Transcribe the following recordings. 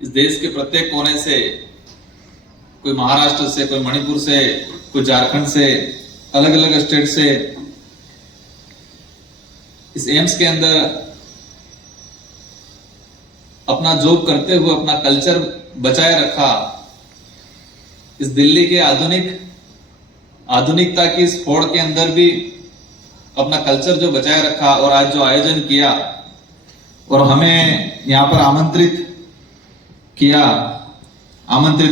इस देश के प्रत्येक कोने से, कोई महाराष्ट्र से, कोई मणिपुर से, कोई झारखंड से, अलग अलग स्टेट से इस एम्स के अंदर अपना जॉब करते हुए अपना कल्चर बचाए रखा। इस दिल्ली के आधुनिकता की इस फोड़ के अंदर भी अपना कल्चर जो बचाए रखा और आज जो आयोजन किया और हमें यहाँ पर आमंत्रित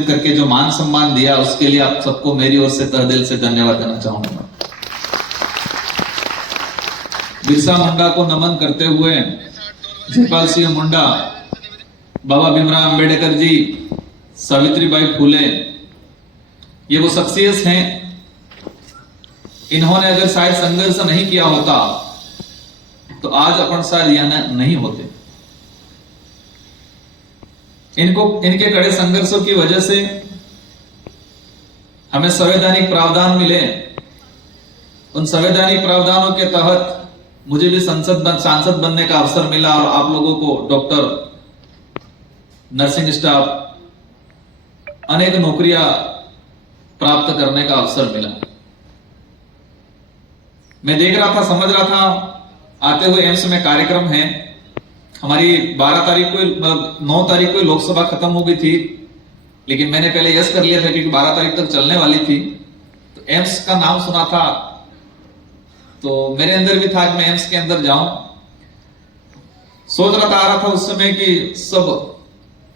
करके जो मान सम्मान दिया, उसके लिए आप सबको मेरी ओर से तहे दिल से धन्यवाद देना चाहूंगा। बिरसा मुंडा को नमन करते हुए जयपाल सिंह मुंडा, बाबा भीमराव अंबेडकर जी, सावित्रीबाई फुले, ये वो शख्सियत हैं, इन्होंने अगर शायद संघर्ष नहीं किया होता तो आज अपन शायद यहाँ नहीं होते। इनके कड़े संघर्षों की वजह से हमें संवैधानिक प्रावधान मिले। उन संवैधानिक प्रावधानों के तहत मुझे भी सांसद बनने का अवसर मिला और आप लोगों को डॉक्टर, नर्सिंग स्टाफ, अनेक नौकरियां प्राप्त करने का अवसर मिला। मैं देख रहा था, समझ रहा था, आते हुए एम्स में कार्यक्रम है। हमारी 12 तारीख को, मतलब 9 तारीख को लोकसभा खत्म हो गई थी, लेकिन मैंने पहले यस कर लिया था क्योंकि 12 तारीख तक चलने वाली थी। तो एम्स का नाम सुना था तो मेरे अंदर भी था कि मैं एम्स के अंदर जाऊं। सोच रहा था, आ रहा था उस समय कि सब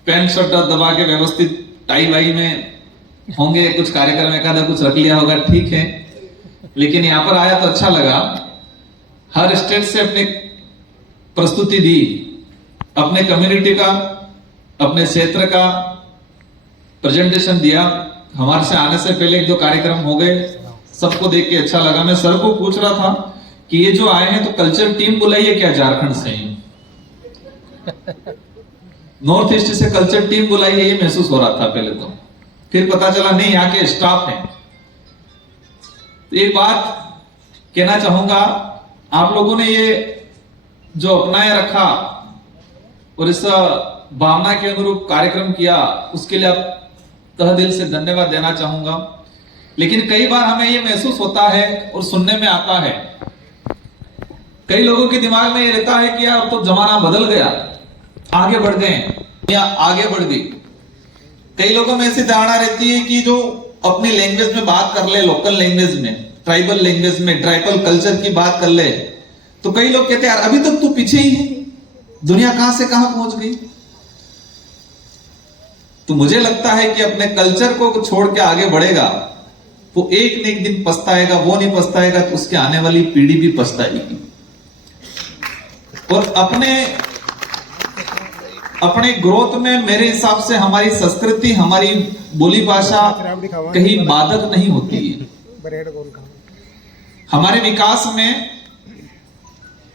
पैंट शर्ट दबा के व्यवस्थित टाई वाई में होंगे, कुछ कार्यक्रम एकादा कुछ रख लिया होगा, ठीक है। लेकिन यहां पर आया तो अच्छा लगा। हर स्टेट से अपने प्रस्तुति दी, अपने कम्युनिटी का, अपने क्षेत्र का प्रेजेंटेशन दिया। हमारे से आने से पहले 1-2 कार्यक्रम हो गए, सबको देख के अच्छा लगा। मैं सर को पूछ रहा था कि ये जो आए हैं तो कल्चर टीम बुलाई है क्या झारखंड से? नॉर्थ ईस्ट से कल्चर टीम बुलाई है, ये महसूस हो रहा था पहले तो। फिर पता चला नहीं, यहाँ के स्टाफ हैं। तो एक बात कहना चाहूंगा, आप लोगों ने ये जो अपनाए रखा और इस भावना के अनुरूप कार्यक्रम किया, उसके लिए आप तहे दिल से धन्यवाद देना चाहूंगा। लेकिन कई बार हमें ये महसूस होता है और सुनने में आता है, कई लोगों के दिमाग में ये रहता है कि यार तो जमाना बदल गया, आगे बढ़ गए या आगे बढ़ गई। कई लोगों में ऐसी धारणा रहती है कि जो अपनी लैंग्वेज में बात कर ले, लोकल लैंग्वेज में, ट्राइबल लैंग्वेज में, ट्राइबल कल्चर की बात कर ले, तो कई लोग कहते हैं यार अभी तक तू पीछे ही है, दुनिया कहां से कहां पहुंच गई। तो मुझे लगता है कि अपने कल्चर को छोड़ के आगे बढ़ेगा वो एक न एक दिन पछताएगा। वो नहीं पछताएगा तो उसके आने वाली पीढ़ी भी पछताएगी। और अपने ग्रोथ में मेरे हिसाब से हमारी संस्कृति, हमारी बोली भाषा कहीं बाधक नहीं होती है। हमारे विकास में,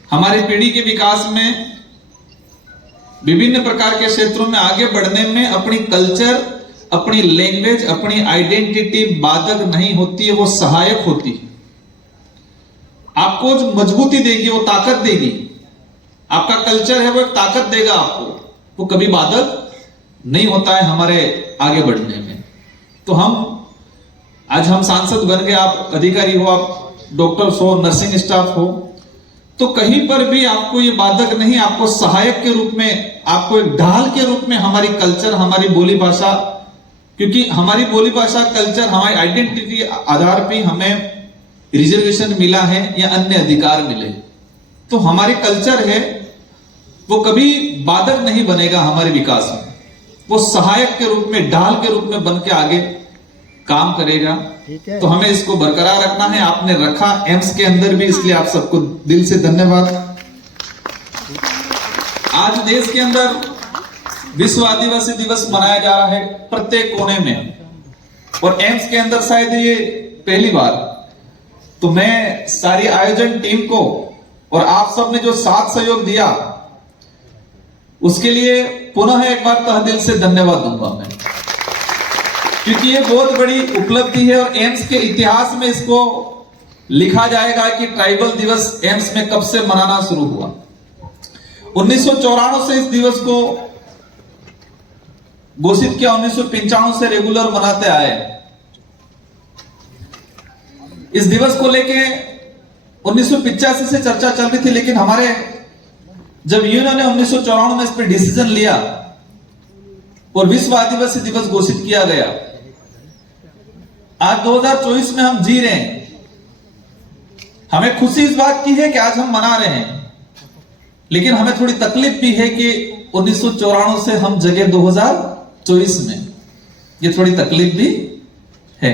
हमारी पीढ़ी के विकास में, विभिन्न प्रकार के क्षेत्रों में आगे बढ़ने में अपनी कल्चर, अपनी लैंग्वेज, अपनी आइडेंटिटी बाधक नहीं होती है, वो सहायक होती है। आपको जो मजबूती देगी, वो ताकत देगी। आपका कल्चर है वो एक ताकत देगा आपको, वो कभी बाधक नहीं होता है हमारे आगे बढ़ने में। तो आज हम सांसद बन गए, आप अधिकारी हो, आप डॉक्टर्स हो, नर्सिंग स्टाफ हो, तो कहीं पर भी आपको ये बाधक नहीं, आपको सहायक के रूप में, आपको एक ढाल के रूप में हमारी कल्चर, हमारी बोली भाषा, क्योंकि हमारी बोली भाषा, कल्चर, हमारी आइडेंटिटी आधार पे हमें रिजर्वेशन मिला है या अन्य अधिकार मिले, तो हमारी कल्चर है वो कभी बाधक नहीं बनेगा हमारे विकास में। वो सहायक के रूप में, ढाल के रूप में बन के आगे काम करेगा। तो हमें इसको बरकरार रखना है। आपने रखा एम्स के अंदर भी, इसलिए आप सबको दिल से धन्यवाद। आज देश के अंदर विश्व आदिवासी दिवस मनाया जा रहा है प्रत्येक कोने में, और एम्स के अंदर शायद ये पहली बार। तो मैं सारी आयोजन टीम को और आप सब ने जो साथ सहयोग दिया, उसके लिए पुनः एक बार तहे दिल से धन्यवाद दूंगा मैं, क्योंकि ये बहुत बड़ी उपलब्धि है और एम्स के इतिहास में इसको लिखा जाएगा कि ट्राइबल दिवस एम्स में कब से मनाना शुरू हुआ। 1994 से इस दिवस को घोषित किया 1995 से रेगुलर मनाते आए। इस दिवस को लेके 1985 से चर्चा चल रही थी, लेकिन हमारे जब यूनियन ने 1994 में इस पर डिसीजन लिया और विश्व आदिवासी दिवस घोषित किया गया। आज 2024 में हम जी रहे हैं। हमें खुशी इस बात की है कि आज हम मना रहे हैं, लेकिन हमें थोड़ी तकलीफ भी है कि 1994 से हम जगह 2024 में, ये थोड़ी तकलीफ भी है।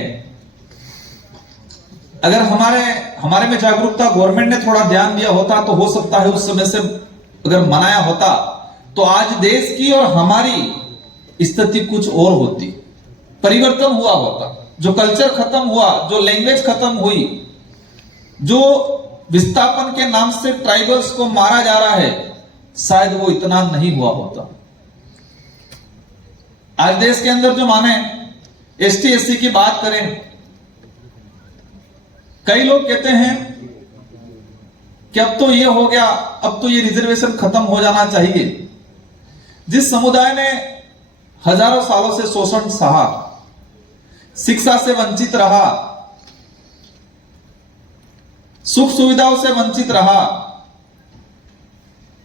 अगर हमारे में जागरूकता गवर्नमेंट ने थोड़ा ध्यान दिया होता तो हो सकता है उस समय से अगर मनाया होता तो आज देश की और हमारी स्थिति कुछ और होती, परिवर्तन हुआ होता। जो कल्चर खत्म हुआ, जो लैंग्वेज खत्म हुई, जो विस्थापन के नाम से ट्राइबल्स को मारा जा रहा है, शायद वो इतना नहीं हुआ होता। आज देश के अंदर जो माने एसटी एससी की बात करें, कई लोग कहते हैं कि अब तो ये हो गया, अब तो ये रिजर्वेशन खत्म हो जाना चाहिए। जिस समुदाय ने हजारों सालों से शोषण सहा, शिक्षा से वंचित रहा, सुख सुविधाओं से वंचित रहा,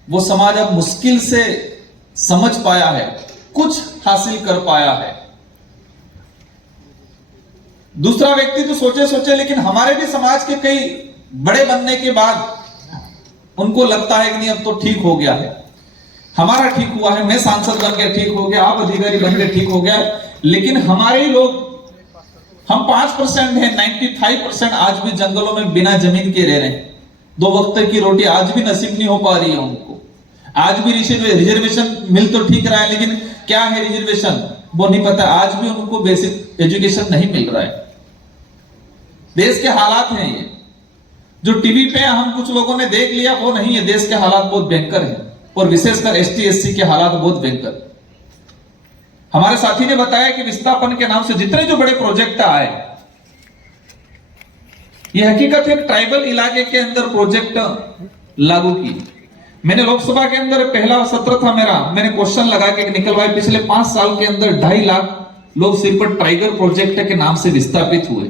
वो समाज अब मुश्किल से समझ पाया है, कुछ हासिल कर पाया है। दूसरा व्यक्ति तो सोचे लेकिन हमारे भी समाज के कई बड़े बनने के बाद उनको लगता है कि नहीं अब तो ठीक हो गया है, हमारा ठीक हुआ है, मैं सांसद बन के ठीक हो गया, आप अधिकारी बन के ठीक हो गया। लेकिन हमारे ही लोग, हम 5% हैं, 95% आज भी जंगलों में बिना जमीन के रह रहे हैं। 2 वक्त की रोटी आज भी नसीब नहीं हो पा रही है उनको। आज भी रिजर्वेशन मिल तो ठीक रहा है, लेकिन क्या है रिजर्वेशन वो नहीं पता। आज भी उनको बेसिक एजुकेशन नहीं मिल रहा है। देश के हालात हैं ये, जो टीवी पे हम कुछ लोगों ने देख लिया वो नहीं है। देश के हालात बहुत भयंकर हैं, और विशेषकर एसटी एससी के हालात बहुत भयंकर। हमारे साथी ने बताया कि विस्थापन के नाम से जितने जो बड़े प्रोजेक्ट आए, यह हकीकत है ट्राइबल इलाके के अंदर प्रोजेक्ट लागू की। मैंने लोकसभा के अंदर पहला सत्र था मेरा, मैंने क्वेश्चन लगा के निकलवाए, पिछले 5 साल के अंदर 2.5 लाख लोग सिर्फ टाइगर प्रोजेक्ट के नाम से विस्थापित हुए।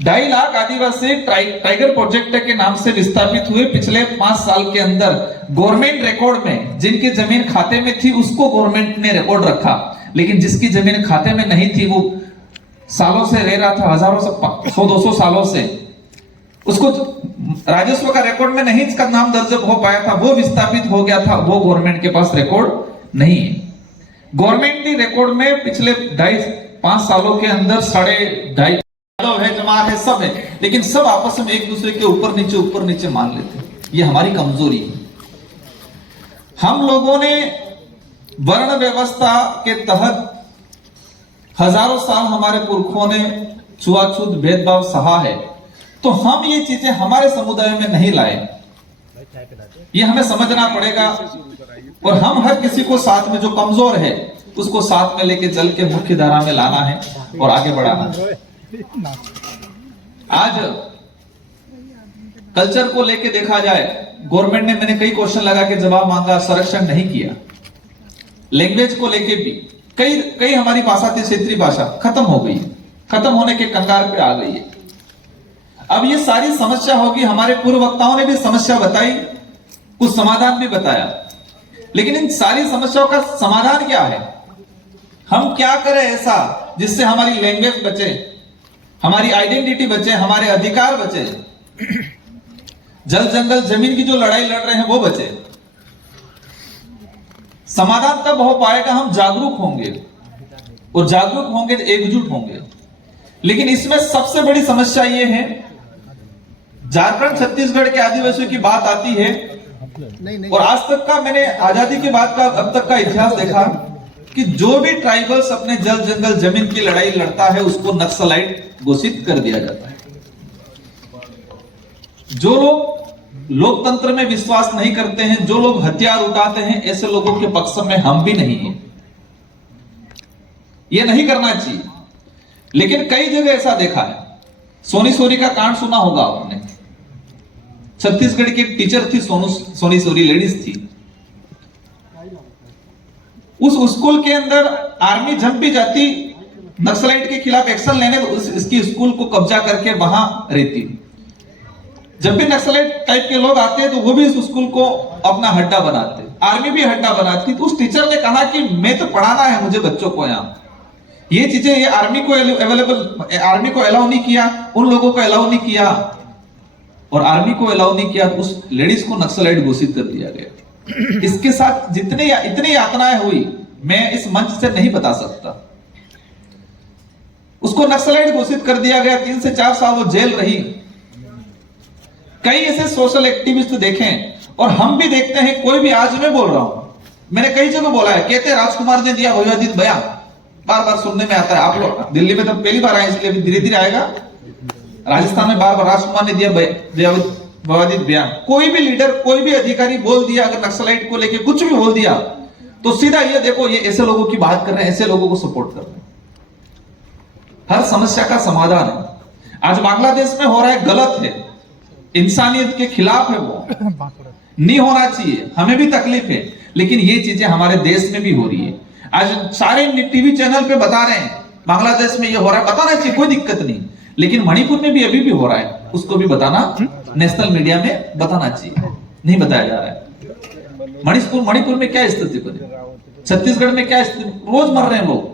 2.5 लाख आदिवासी टाइगर प्रोजेक्ट के नाम से विस्थापित हुए पिछले 5 साल के अंदर। गवर्नमेंट रिकॉर्ड में जिनकी जमीन खाते में थी उसको गवर्नमेंट ने रिकॉर्ड रखा, लेकिन जिसकी जमीन खाते में नहीं थी वो सालों से रह रहा था, हजारों से 100-200 सालों से, उसको राजस्व का रिकॉर्ड में नहीं इसका नाम दर्ज हो पाया था, वो विस्थापित हो गया था। वो गवर्नमेंट के पास रिकॉर्ड नहीं है। गवर्नमेंट ने रिकॉर्ड में पिछले 2.5 सालों के अंदर 2.5 है, जमात है, सब है, लेकिन सब आपस में एक दूसरे के ऊपर नीचे मान लेते हैं। ये हमारी कमजोरी है। हम लोगों ने वर्ण व्यवस्था के तहत हजारों साल हमारे पुरखों ने छुआछूत भेदभाव सहा है, तो हम ये चीजें हमारे समुदाय में नहीं लाए। ये हमें समझना पड़ेगा, और हम हर किसी को साथ में, जो कमजोर है उसको साथ में लेके चल के मुख्य धारा में लाना है और आगे बढ़ाना है। आज कल्चर को लेके देखा जाए, गवर्नमेंट ने, मैंने कई क्वेश्चन लगा के जवाब मांगा, संरक्षण नहीं किया। लैंग्वेज को लेके भी कई हमारी भाषा थी, क्षेत्रीय भाषा खत्म हो गई, खत्म होने के कगार पे आ गई है। अब ये सारी समस्या होगी। हमारे पूर्व वक्ताओं ने भी समस्या बताई, कुछ समाधान भी बताया, लेकिन इन सारी समस्याओं का समाधान क्या है? हम क्या करें ऐसा जिससे हमारी लैंग्वेज बचे, हमारी आइडेंटिटी बचे, हमारे अधिकार बचे, जल जंगल जमीन की जो लड़ाई लड़ रहे हैं वो बचे। समाधान तब हो पाएगा हम जागरूक होंगे, और जागरूक होंगे तो एकजुट होंगे। लेकिन इसमें सबसे बड़ी समस्या ये है, झारखंड छत्तीसगढ़ के आदिवासियों की बात आती है, और आज तक का मैंने आजादी के बाद का अब तक का इतिहास देखा कि जो भी ट्राइबल्स अपने जल जंगल जमीन की लड़ाई लड़ता है उसको नक्सलाइट घोषित कर दिया जाता है। जो लोग लोकतंत्र में विश्वास नहीं करते हैं, जो लोग हथियार उठाते हैं, ऐसे लोगों के पक्ष में हम भी नहीं हैं। यह नहीं करना चाहिए। लेकिन कई जगह ऐसा देखा है, सोनी सोरी का कांड सुना होगा आपने। छत्तीसगढ़ की एक टीचर थी, सोनी सोरी लेडीज थी। उस स्कूल के अंदर आर्मी जब भी जाती नक्सलाइट के खिलाफ एक्शन लेने, तो इसकी स्कूल को कब्जा करके वहां रहती। जब भी नक्सलाइट टाइप के लोग आते तो वो भी इस स्कूल को अपना हड्डा बनाते, आर्मी भी हड्डा बनाती। तो उस टीचर ने कहा कि मैं तो पढ़ाना है मुझे बच्चों को, यहाँ ये चीजें, ये आर्मी को अलाउ नहीं किया, उन लोगों को अलाउ नहीं किया, और आर्मी को अलाउ नहीं किया, तो उस लेडीज को नक्सलाइट घोषित कर दिया गया। इसके साथ इतनी यातनाएं हुई, मैं इस मंच से नहीं बता सकता। उसको नक्सलाइट घोषित कर दिया गया, 3 से 4 साल वो जेल रही। कई ऐसे सोशल एक्टिविस्ट देखें, और हम भी देखते हैं, कोई भी, आज मैं बोल रहा हूं, मैंने कई जगह बोला है, कहते हैं राजकुमार ने दिया भगवदगीता बयान, बार बार सुनने में आता है। आप लोग दिल्ली में तो पहली बार आए, इसलिए धीरे धीरे आएगा। राजस्थान में बार बार राजकुमार ने दिया भगवदगीता बयान। कोई भी लीडर, कोई भी अधिकारी बोल दिया, अगर नक्सलाइट को लेके कुछ भी बोल दिया, तो सीधा ये देखो, ये ऐसे लोगों की बात कर रहे हैं, ऐसे लोगों को सपोर्ट कर रहे हैं। हर समस्या का समाधान है। आज बांग्लादेश में हो रहा है, गलत है, इंसानियत के खिलाफ है, वो नहीं होना चाहिए, हमें भी तकलीफ है, लेकिन ये चीजें हमारे देश में भी हो रही है। आज सारे टीवी चैनल पे बता रहे हैं बांग्लादेश में ये हो रहा है, बताना चाहिए, कोई दिक्कत नहीं, लेकिन मणिपुर में भी अभी भी हो रहा है, उसको भी बताना, नेशनल मीडिया में बताना चाहिए, नहीं बताया जा रहा है। मणिपुर में क्या स्थिति बनी, छत्तीसगढ़ में क्या स्थिति, रोज मर रहे हैं लोग,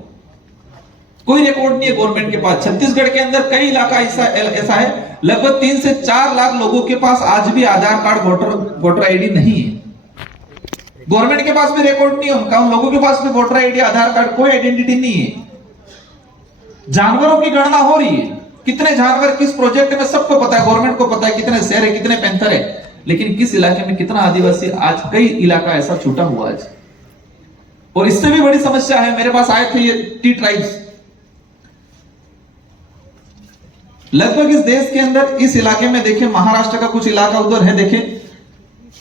कोई रिकॉर्ड नहीं है गवर्नमेंट के पास। छत्तीसगढ़ के अंदर कई इलाका ऐसा है, लगभग 3 से 4 लाख लोगों के पास आज भी आधार कार्ड, वोटर आईडी नहीं है। गवर्नमेंट के पास भी रिकॉर्ड नहीं है उनका, उन लोगों के पास भी वोटर आईडी, आधार कार्ड, कोई आइडेंटिटी नहीं है। जानवरों की गणना हो रही है, कितने जानवर किस प्रोजेक्ट में, सबको पता है, गवर्नमेंट को पता है, कितने शेर है, कितने पैंथर है, लेकिन किस इलाके में कितना आदिवासी, आज कई इलाका ऐसा छूटा हुआ है। और इससे भी बड़ी समस्या है, मेरे पास आए थे ये टी ट्राइब्स, लगभग इस देश के अंदर, इस इलाके में देखें, महाराष्ट्र का कुछ इलाका उधर है, देखें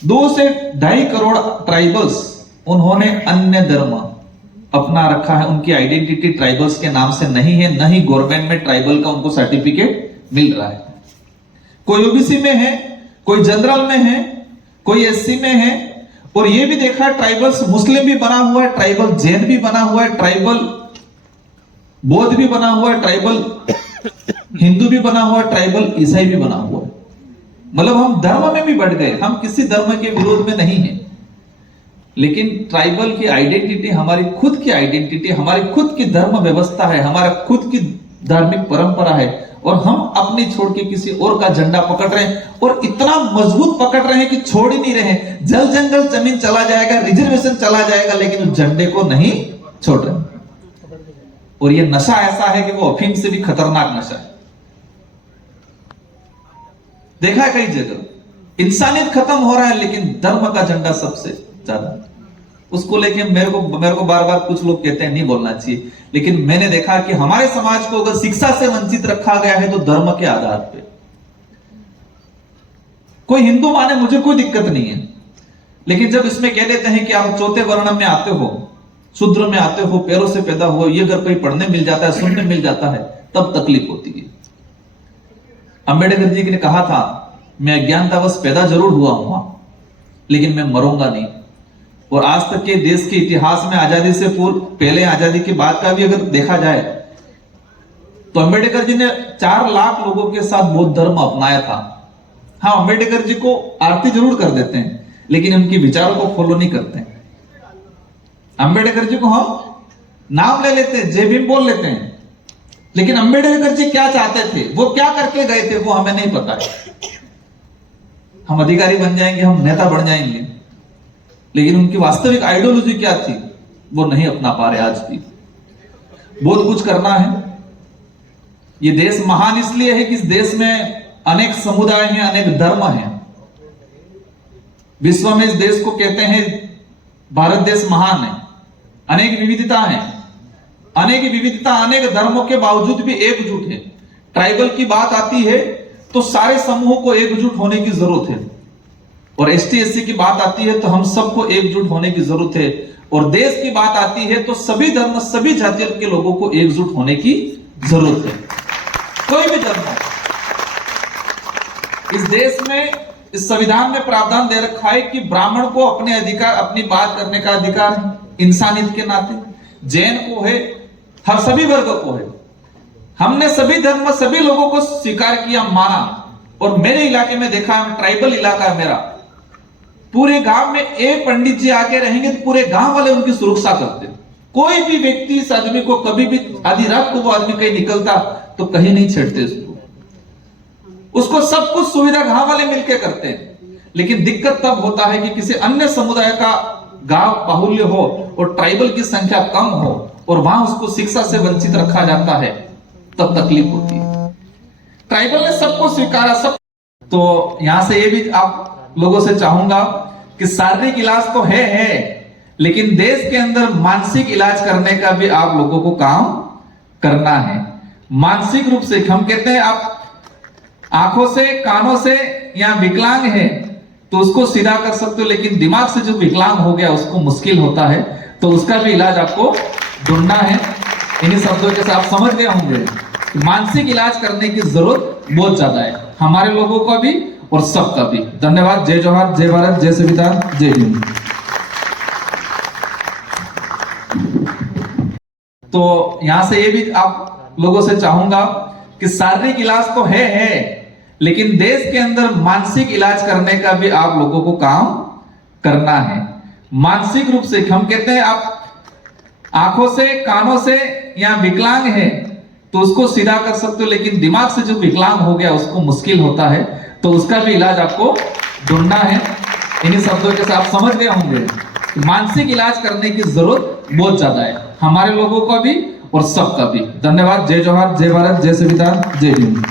2 से 2.5 करोड़ ट्राइबल्स, उन्होंने अन्य धर्म अपना रखा है, उनकी आइडेंटिटी ट्राइबल्स के नाम से नहीं है, न ही गवर्नमेंट में ट्राइबल का उनको सर्टिफिकेट मिल रहा है। कोई ओबीसी में है, कोई जनरल में है, कोई एससी में है, और ये भी देखा ट्राइबल्स मुस्लिम भी बना हुआ है, ट्राइबल जैन भी बना हुआ है, ट्राइबल बौद्ध भी बना हुआ है, ट्राइबल हिंदू भी बना हुआ है, ट्राइबल ईसाई भी बना हुआ है। मतलब हम धर्म में भी बढ़ गए, हम किसी धर्म के विरोध में नहीं है, लेकिन ट्राइबल की आइडेंटिटी, हमारी खुद की आइडेंटिटी, हमारी खुद की धर्म व्यवस्था है, हमारा खुद की धार्मिक परंपरा है, और हम अपनी छोड़ के किसी और का झंडा पकड़ रहे हैं, और इतना मजबूत पकड़ रहे हैं कि छोड़ ही नहीं रहे। जल जंगल जमीन चला जाएगा, रिजर्वेशन चला जाएगा, लेकिन उस झंडे को नहीं छोड़ रहे। और ये नशा ऐसा है कि वो अफीम से भी खतरनाक नशा है। देखा है कई जगह इंसानियत खत्म हो रहा है, लेकिन धर्म का झंडा सबसे ज्यादा, उसको लेके मेरे को बार बार कुछ लोग कहते हैं नहीं बोलना चाहिए, लेकिन मैंने देखा कि हमारे समाज को अगर शिक्षा से वंचित रखा गया है तो धर्म के आधार पे। कोई हिंदू माने, मुझे कोई दिक्कत नहीं है, लेकिन जब इसमें कह देते हैं कि आप चौथे वर्ण में आते हो, शूद्र में आते हो, पैरों से पैदा हो, ये अगर कोई पढ़ने मिल जाता है, सुनने मिल जाता है, तब तकलीफ होती है। अंबेडकर जी ने कहा था, मैं अज्ञानतावश पैदा जरूर हुआ हूं, लेकिन मैं मरूंगा नहीं। और आज तक के देश के इतिहास में आजादी से पूर्व, पहले आजादी के बाद का भी अगर देखा जाए, तो अंबेडकर जी ने 4 लाख लोगों के साथ बौद्ध धर्म अपनाया था। हाँ, अंबेडकर जी को आरती जरूर कर देते हैं, लेकिन उनके विचारों को फॉलो नहीं करते। अंबेडकर जी को हम नाम ले लेते हैं, जय भीम बोल लेते हैं, लेकिन अंबेडकर जी क्या चाहते थे, वो क्या करके गए थे, वो हमें नहीं पता है। हम अधिकारी बन जाएंगे, हम नेता बन जाएंगे, लेकिन उनकी वास्तविक आइडियोलॉजी क्या थी, वो नहीं अपना पा रहे आज भी। बहुत कुछ करना है। ये देश महान इसलिए है कि इस देश में अनेक समुदाय हैं, अनेक धर्म हैं। विश्व में इस देश को कहते हैं भारत देश महान है, अनेक विविधता है, अनेक विविधता, अनेक धर्मों के बावजूद भी एकजुट है। ट्राइबल की बात आती है तो सारे समूह को एकजुट होने की जरूरत है, और एसटी एससी की बात आती है तो हम सबको एकजुट होने की जरूरत है, और देश की बात आती है तो सभी धर्म, सभी जातियों के लोगों को एकजुट होने की जरूरत है। कोई भी धर्म हो, इस देश में, इस संविधान में प्रावधान दे रखा है कि ब्राह्मण को अपने अधिकार, अपनी बात करने का अधिकार है, इंसानियत के नाते, जैन को है, हर सभी वर्ग को है। हमने सभी धर्म सभी लोगों को स्वीकार किया, माना। और मेरे इलाके में देखा है, ट्राइबल इलाका है मेरा, पूरे गांव में एक पंडित जी आके रहेंगे तो पूरे गांव वाले उनकी सुरक्षा करते। कोई भी व्यक्ति इस आदमी को कभी भी आधी रात को वो आदमी कहीं निकलता तो कहीं नहीं छेड़ते उसको सब कुछ सुविधा गांव वाले मिलकर करते हैं। लेकिन दिक्कत तब होता है कि किसी अन्य समुदाय का गांव बाहुल्य हो और ट्राइबल की संख्या कम हो और वहां उसको शिक्षा से वंचित रखा जाता है, तब तकलीफ होती है। ट्राइबल ने सबको स्वीकारा, सब। तो यहां से ये भी आप लोगों से चाहूंगा कि शारीरिक इलाज तो है, लेकिन देश के अंदर मानसिक इलाज करने का भी आप लोगों को काम करना है। मानसिक रूप से हम कहते हैं, आप आंखों से कानों से या विकलांग है तो उसको सीधा कर सकते हो, लेकिन दिमाग से जो विकलांग हो गया उसको मुश्किल होता है, तो उसका भी इलाज आपको ढूंढना है। इन्हीं शब्दों के साथ आप समझ गए होंगे कि मानसिक इलाज करने की जरूरत बहुत ज्यादा है, हमारे लोगों का भी और सबका भी। धन्यवाद। जय जोहार, जय भारत, जय संविधान, जय हिंद। तो यहां से ये भी आप लोगों से चाहूंगा कि शारीरिक इलाज तो है, लेकिन देश के अंदर मानसिक इलाज करने का भी आप लोगों को काम करना है। मानसिक रूप से हम कहते हैं, आप आंखों से कानों से या विकलांग है तो उसको सीधा कर सकते हो, लेकिन दिमाग से जो विकलांग हो गया उसको मुश्किल होता है, तो उसका भी इलाज आपको ढूंढना है। इन्हीं शब्दों के साथ आप समझ गए होंगे कि मानसिक इलाज करने की जरूरत बहुत ज्यादा है, हमारे लोगों का भी और सबका भी। धन्यवाद। जय जोहार, जय भारत, जय संविधान, जय हिंद।